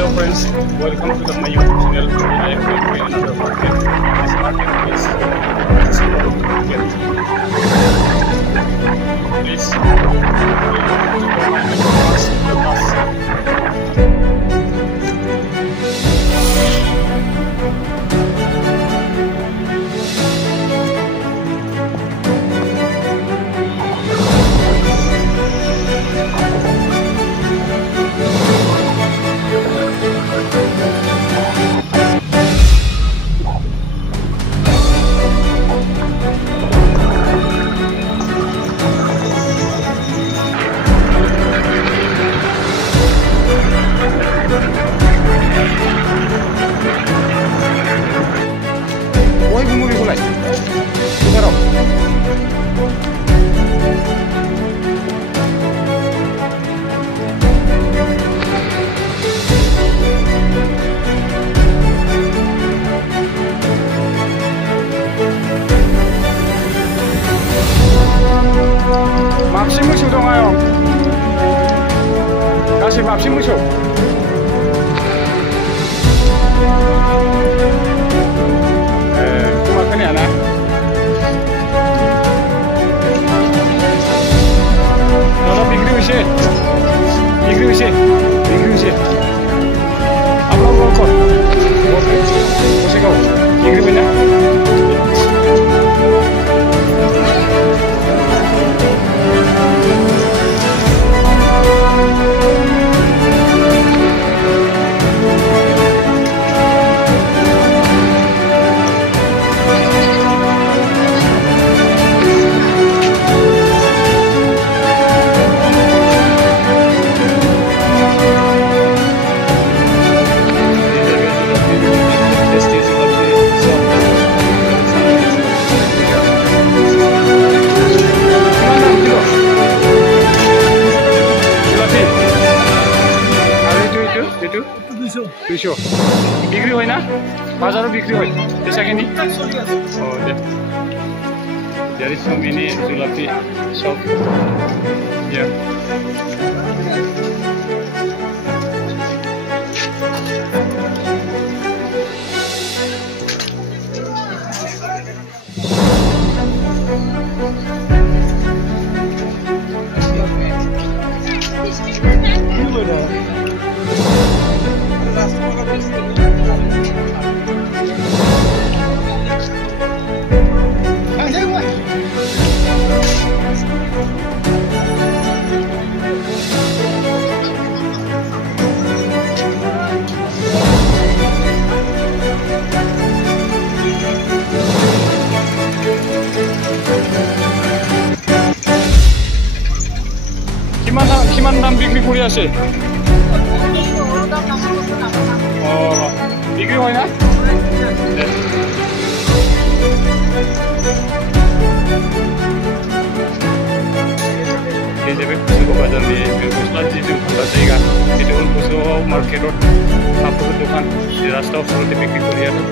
Hello friends, welcome to my YouTube channel. I am going to another market. This market is simple market. Please, the bus. 맙신 무쇼 동아요. 다시 맙신 무쇼. 그만큼이 안 와. 너도 비그리우시. 아무나 먹을 것. 보시고 비그리우냐? দুইশো বিক্রি হয় না বাজারও বিক্রি হয় পেশাখিনি ও there is so many julapi shop here. কিমান দাম বিক্রি করে আছে বিক্রি হয় না এই যে কুসুম বাজার নিয়ে কুসলা যেটো খোলা জায়গা এটা হল কুসুম মার্কেটত কাপড়ের দোকান রাস্তা ওপরতে বিক্রি করে আছে